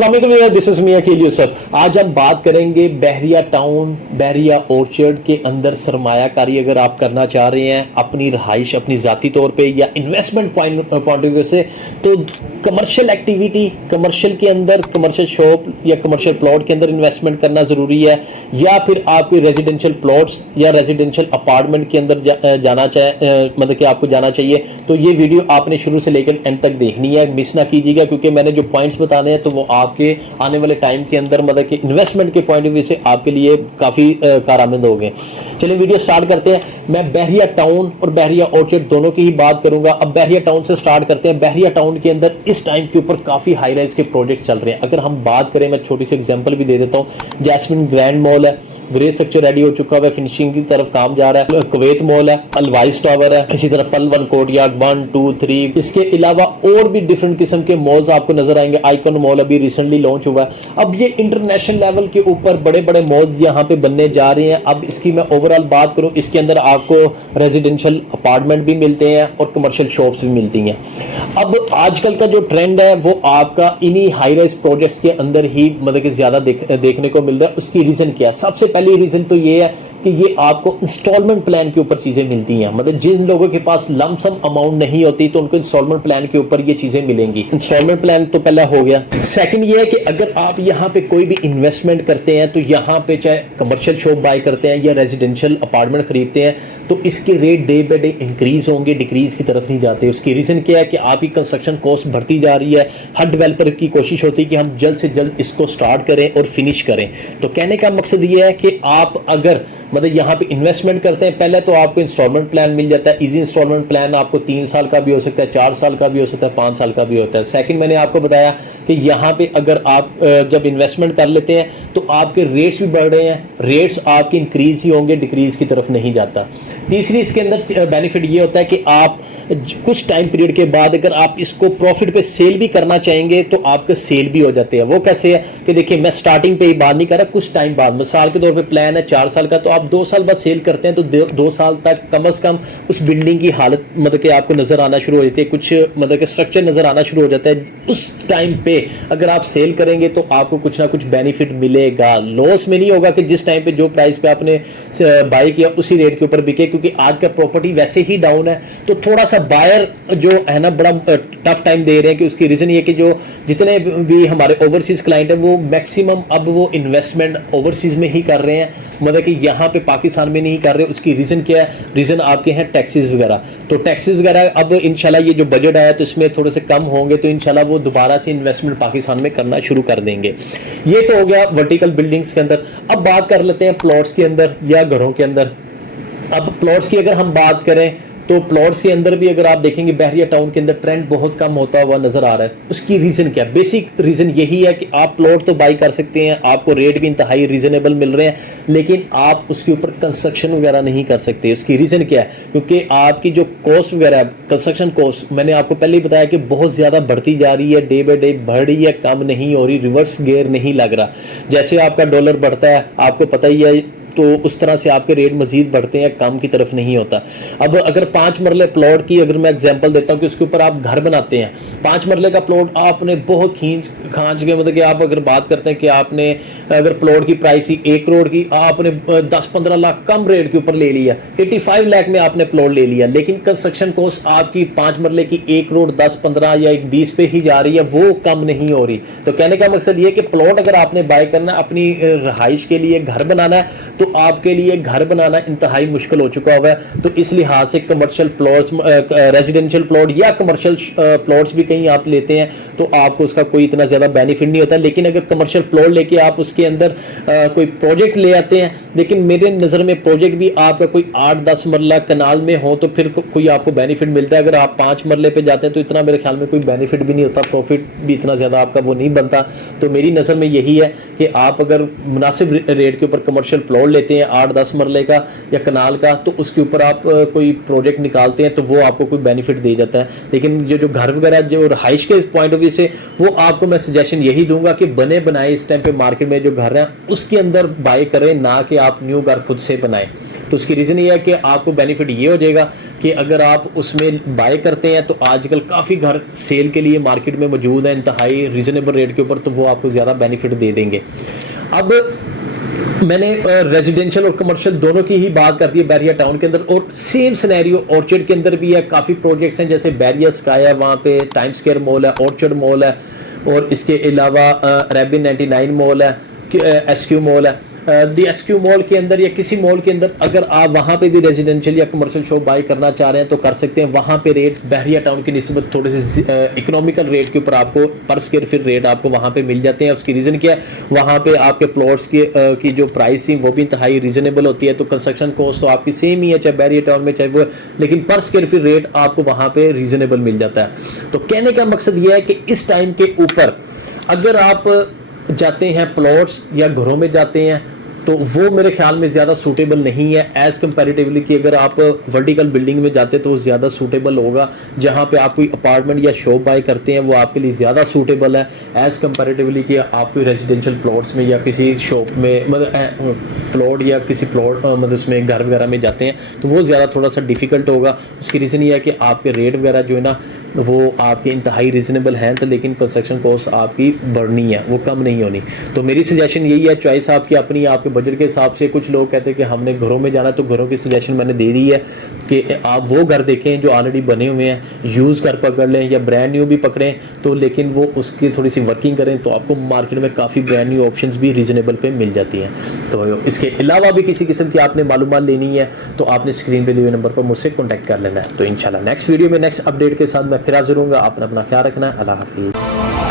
अस्सलाम वालेकुम, this is मियां अकील यूसुफ। आज हम बात करेंगे बहरिया टाउन, बहरिया ऑर्चर्ड के अंदर सरमायाकारी अगर आप करना चाह रहे हैं अपनी रहाइश, अपनी ज़ाती तौर पे या इन्वेस्टमेंट पॉइंट ऑफ व्यू से, तो कमर्शियल एक्टिविटी, कमर्शियल के अंदर, कमर्शियल शॉप या कमर्शियल प्लॉट के अंदर इन्वेस्टमेंट करना ज़रूरी है, या फिर आप कोई रेजिडेंशियल प्लॉट्स या रेजिडेंशियल अपार्टमेंट के अंदर जाना मतलब कि आपको जाना चाहिए। तो ये वीडियो आपने शुरू से लेकर एंड तक देखनी है, मिस ना कीजिएगा, क्योंकि मैंने जो पॉइंट्स बताने हैं तो वो आपके आने वाले टाइम के अंदर मतलब कि इन्वेस्टमेंट के पॉइंट ऑफ व्यू से आपके लिए काफ़ी कारआमद हो गए। चलिए वीडियो स्टार्ट करते हैं। मैं बहरिया टाउन और बहरिया ऑर्चर्ड दोनों की ही बात करूंगा। अब बहरिया टाउन से स्टार्ट करते हैं। बहरिया टाउन के अंदर इस टाइम के ऊपर काफ़ी हाई राइज के प्रोजेक्ट चल रहे हैं। अगर हम बात करें, मैं छोटी सी एग्जांपल भी दे देता हूँ। जैस्मिन ग्रैंड मॉल है, ग्रे स्ट्रक्चर रेडी हो चुका है, फिनिशिंग की तरफ काम जा रहा है। कुवैत मॉल है, अलवाइस टावर है, इसी तरह पलवन कोर्टयार्ड 1, 2, 3। इसके अलावा और भी डिफरेंट किस्म के मॉल्स आपको नजर आएंगे। आइकन मॉल अभी रिसेंटली लॉन्च हुआ है। अब ये इंटरनेशनल लेवल के ऊपर बड़े बड़े मॉल्स यहाँ पे बनने जा रहे हैं। अब इसकी मैं ओवरऑल बात करूँ, इसके अंदर आपको रेजिडेंशियल अपार्टमेंट भी मिलते हैं और कमर्शियल शॉप्स भी मिलती हैं। अब आजकल का जो ट्रेंड है वो आपका इन्हीं हाई राइज प्रोजेक्ट्स के अंदर ही मतलब कि ज्यादा देखने को मिल रहा है। उसकी रीजन क्या है? सबसे पहली रीजन तो ये है कि ये आपको इंस्टॉलमेंट प्लान के ऊपर चीजें मिलती हैं। मतलब जिन लोगों के पास लमसम अमाउंट नहीं होती तो उनको इंस्टॉलमेंट प्लान के ऊपर ये चीजें मिलेंगी। इंस्टॉलमेंट प्लान तो पहला हो गया। सेकंड ये है कि अगर आप यहाँ पे कोई भी इन्वेस्टमेंट करते हैं, तो यहाँ पे चाहे कमर्शियल शॉप बाय करते हैं या रेजिडेंशियल अपार्टमेंट खरीदते हैं, तो इसके rate day by day increase होंगे, डिक्रीज की तरफ नहीं जाते। उसकी रीजन क्या है कि आपकी कंस्ट्रक्शन कॉस्ट बढ़ती जा रही है। हर डेवलपर की कोशिश होती है कि हम जल्द से जल्द इसको स्टार्ट करें और फिनिश करें। तो कहने का मकसद ये है कि आप अगर मतलब यहाँ पे इन्वेस्टमेंट करते हैं, पहले तो आपको इंस्टॉलमेंट प्लान मिल जाता है। इजी इंस्टॉलमेंट प्लान आपको 3 साल का भी हो सकता है, 4 साल का भी हो सकता है, 5 साल का भी होता है। सेकंड, मैंने आपको बताया कि यहाँ पे अगर आप जब इन्वेस्टमेंट कर लेते हैं तो आपके रेट्स भी बढ़ रहे हैं, रेट्स आपके इंक्रीज ही होंगे, डिक्रीज की तरफ नहीं जाता। तीसरी इसके अंदर बेनिफिट ये होता है कि आप कुछ टाइम पीरियड के बाद अगर आप इसको प्रॉफिट पे सेल भी करना चाहेंगे तो आपके सेल भी हो जाते हैं। वो कैसे है कि देखिए, मैं स्टार्टिंग पे ही बात नहीं कर रहा, कुछ टाइम बाद, मिसाल के तौर पे प्लान है 4 साल का, तो आप 2 साल बाद सेल करते हैं तो 2 साल तक कम से कम उस बिल्डिंग की हालत मतलब कि आपको नजर आना शुरू हो जाती है, कुछ मतलब कि स्ट्रक्चर नजर आना शुरू हो जाता है। उस टाइम पे अगर आप सेल करेंगे तो आपको कुछ ना कुछ बेनिफिट मिलेगा। लॉस में नहीं होगा कि जिस टाइम पे जो प्राइस पे आपने बाय किया उसी रेट के ऊपर बिके, क्योंकि आज का प्रॉपर्टी वैसे ही डाउन है। तो थोड़ा सा बायर जो है ना बड़ा टफ टाइम दे रहे हैं। कि उसकी रीजन ये कि जो जितने भी हमारे ओवरसीज क्लाइंट है वो मैक्सिमम अब वो इन्वेस्टमेंट ओवरसीज में ही कर रहे हैं, मतलब कि यहाँ पे पाकिस्तान में नहीं कर रहे। उसकी रीजन क्या है? रीजन आपके हैं टैक्सेस वगैरह। तो टैक्सेस वगैरह अब इंशाल्लाह ये जो बजट आया तो इसमें थोड़े से कम होंगे, तो इंशाल्लाह वो दोबारा से इन्वेस्टमेंट पाकिस्तान में करना शुरू कर देंगे। ये तो हो गया वर्टिकल बिल्डिंग्स के अंदर। अब बात कर लेते हैं प्लॉट्स के अंदर या घरों के अंदर। अब प्लॉट्स की अगर हम बात करें तो प्लॉट्स के अंदर भी अगर आप देखेंगे बहरिया टाउन के अंदर ट्रेंड बहुत कम होता हुआ नजर आ रहा है। उसकी रीजन क्या? बेसिक रीजन यही है कि आप प्लॉट तो बाई कर सकते हैं, आपको रेट भी इंतहाई रीजनेबल मिल रहे हैं, लेकिन आप उसके ऊपर कंस्ट्रक्शन वगैरह नहीं कर सकते। उसकी रीजन क्या है? क्योंकि आपकी जो कॉस्ट वगैरह, कंस्ट्रक्शन कॉस्ट, मैंने आपको पहले ही बताया कि बहुत ज्यादा बढ़ती जा रही है, डे बाय डे बढ़ रही है, कम नहीं हो रही, रिवर्स गियर नहीं लग रहा। जैसे आपका डॉलर बढ़ता है, आपको पता ही है, तो उस तरह से आपके रेट मजीद बढ़ते हैं, कम की तरफ नहीं होता। अब अगर 5 मरले प्लॉट की अगर मैं एग्जांपल देता हूं कि उसके ऊपर आप घर बनाते हैं, 5 मरले का प्लॉट आपने बहुत खांच के, मतलब कि आप अगर बात करते हैं कि आपने अगर प्लॉट की प्राइस ही 1 करोड़ की, आपने 10-15 लाख कम रेट के ऊपर ले लिया, 85 लाख में आपने प्लॉट ले लिया, लेकिन कंस्ट्रक्शन कॉस्ट आपकी 5 मरले की 1 करोड़ 10-15 या 20 पे ही जा रही है, वो कम नहीं हो रही। तो कहने का मकसद ये कि प्लॉट अगर आपने बाय करना, अपनी रहाइश के लिए घर बनाना है, तो आपके लिए घर बनाना इंतहाई मुश्किल हो चुका हुआ है। तो इस लिहाज से कमर्शियल प्लॉट्स, रेजिडेंशियल प्लॉट या कमर्शियल प्लॉट्स भी कहीं आप लेते हैं तो आपको उसका कोई इतना ज्यादा बेनिफिट नहीं होता। लेकिन अगर कमर्शियल प्लॉट लेके आप उसके अंदर कोई प्रोजेक्ट ले आते हैं, लेकिन मेरे नजर में प्रोजेक्ट भी आपका कोई 8-10 मरला कनाल में हो तो फिर कोई आपको बेनिफिट मिलता है। अगर आप 5 मरले पे जाते हैं तो इतना मेरे ख्याल में कोई बेनिफिट भी नहीं होता, प्रॉफिट भी इतना ज्यादा आपका वो नहीं बनता। तो मेरी नजर में यही है कि आप अगर मुनासिब रेट के ऊपर कमर्शियल प्लॉट लेते हैं 8-10 मरले का या कनाल का, तो उसके ऊपर आप कोई प्रोजेक्ट निकालते हैं तो वो आपको कोई बेनिफिट दे जाता है। लेकिन जो घर वगैरह जो रहाइश के पॉइंट ऑफ व्यू से, वो आपको मैं सजेशन यही दूंगा कि बने बनाए इस टाइम पे मार्केट में जो घर हैं उसके अंदर बाय करें, ना कि आप न्यू घर खुद से बनाएं। तो उसकी रीज़न ये है कि आपको बेनिफिट ये हो जाएगा कि अगर आप उसमें बाय करते हैं तो आजकल काफ़ी घर सेल के लिए मार्केट में मौजूद है इंतहाई रीज़नेबल रेट के ऊपर, तो वो आपको ज़्यादा बेनिफिट दे देंगे। अब मैंने रेजिडेंशियल और कमर्शियल दोनों की ही बात कर दी है बैरिया टाउन के अंदर, और सेम सिनेरियो ऑर्चर्ड के अंदर भी है। काफ़ी प्रोजेक्ट्स हैं, जैसे बैरिया स्काई है, वहाँ पे टाइम स्क्वायर मॉल है, ऑर्चर्ड मॉल है, और इसके अलावा रेबिन 99 मॉल है, एसक्यू मॉल है। दी एसक्यू मॉल के अंदर या किसी मॉल के अंदर अगर आप वहाँ पे भी रेजिडेंशियल या कमर्शियल शॉप बाई करना चाह रहे हैं तो कर सकते हैं। वहाँ पे रेट बहरिया टाउन की निस्बत थोड़े से इकोनॉमिकल रेट के ऊपर आपको पर स्क्वायर फीट रेट आपको वहाँ पे मिल जाते हैं। उसकी रीज़न क्या है, वहाँ पे आपके प्लॉट्स की जो प्राइस थी वो भी इंतहाई रीजनेबल होती है, तो कंस्ट्रक्शन कॉस्ट तो आपकी सेम ही है चाहे बहरिया टाउन में चाहे वो, लेकिन पर स्क्वायर फीट रेट आपको वहाँ पे रीजनेबल मिल जाता है। तो कहने का मकसद ये है कि इस टाइम के ऊपर अगर आप जाते हैं प्लॉट्स या घरों में जाते हैं तो वो मेरे ख्याल में ज़्यादा सूटेबल नहीं है एज़ कंपैरेटिवली कि अगर आप वर्टिकल बिल्डिंग में जाते तो वो ज़्यादा सूटेबल होगा। जहाँ पे आप कोई अपार्टमेंट या शॉप बाय करते हैं वो आपके लिए ज़्यादा सूटेबल है एज़ कंपैरेटिवली कि आप कोई रेजिडेंशियल प्लॉट्स में या किसी शॉप में मतलब प्लॉट या किसी प्लॉट मतलब उसमें घर वगैरह में जाते हैं तो वो ज़्यादा थोड़ा सा डिफ़िकल्ट होगा। उसकी रीज़न ये है कि आपके रेट वगैरह जो है ना वो आपके इंतहाई रीजनेबल हैं, तो लेकिन कंस्ट्रक्शन कॉस्ट आपकी बढ़नी है, वो कम नहीं होनी। तो मेरी सजेशन यही है, चॉइस आपकी अपनी, आपके बजट के हिसाब से। कुछ लोग कहते हैं कि हमने घरों में जाना है, तो घरों की सजेशन मैंने दे दी है कि आप वो घर देखें जो ऑलरेडी बने हुए हैं, यूज़ कर पकड़ लें या ब्रांड न्यू भी पकड़ें, तो लेकिन वो उसकी थोड़ी सी वर्किंग करें तो आपको मार्केट में काफ़ी ब्रांड न्यू ऑप्शंस भी रीजनेबल पे मिल जाती हैं। तो इसके अलावा भी किसी किस्म की आपने मालूमात लेनी है तो आपने स्क्रीन पे दिए हुए नंबर पर मुझसे कॉन्टैक्ट कर लेना है। तो इंशाल्लाह नेक्स्ट वीडियो में नेक्स्ट अपडेट के साथ मैं फिर हाजिर हूँगा। आपने अपना ख्याल रखना है। अल्लाह हाफिज़।